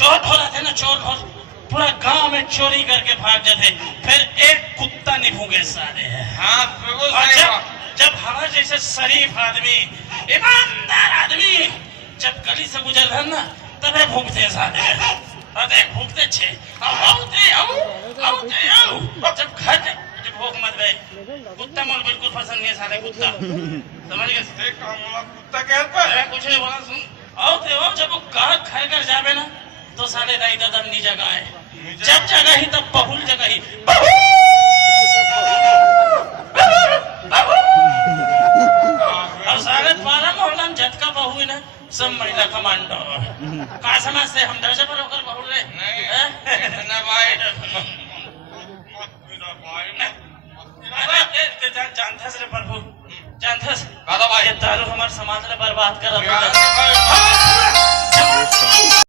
चोर ढोला थे ना, चोर ढोल पूरा गांव में चोरी करके भाग जाते, फिर एक कुत्ता नहीं भूखे साले। हाँ बिल्कुल और सही बात। जब हमारे जैसे शरीफ आदमी, ईमानदार आदमी जब गली से गुजर रहे ना, तबे भूखते साले। अरे भूखते छे, जब घर जब भूख मत गए, कुत्ता मोल बिल्कुल पसंद नहीं साले, कुत्ता समझ गए? कुत्ता के पे कुछ नहीं बोला, सुन आओ जब वो घर घर जावे ना, तो साले दाई दादा नहीं जगह है, जब जगह ही तब बहुल जगह ही और साले द्वारा मोहल्ला में झटका बहू है ना, सब महिला कमांडो का समझते हम दर्शक पर होकर बहुल रहे ना भाई जानथस रे प्रभु, जानथस दादा भाई ये दारू हमारे समाज ने बर्बाद कर रहा है।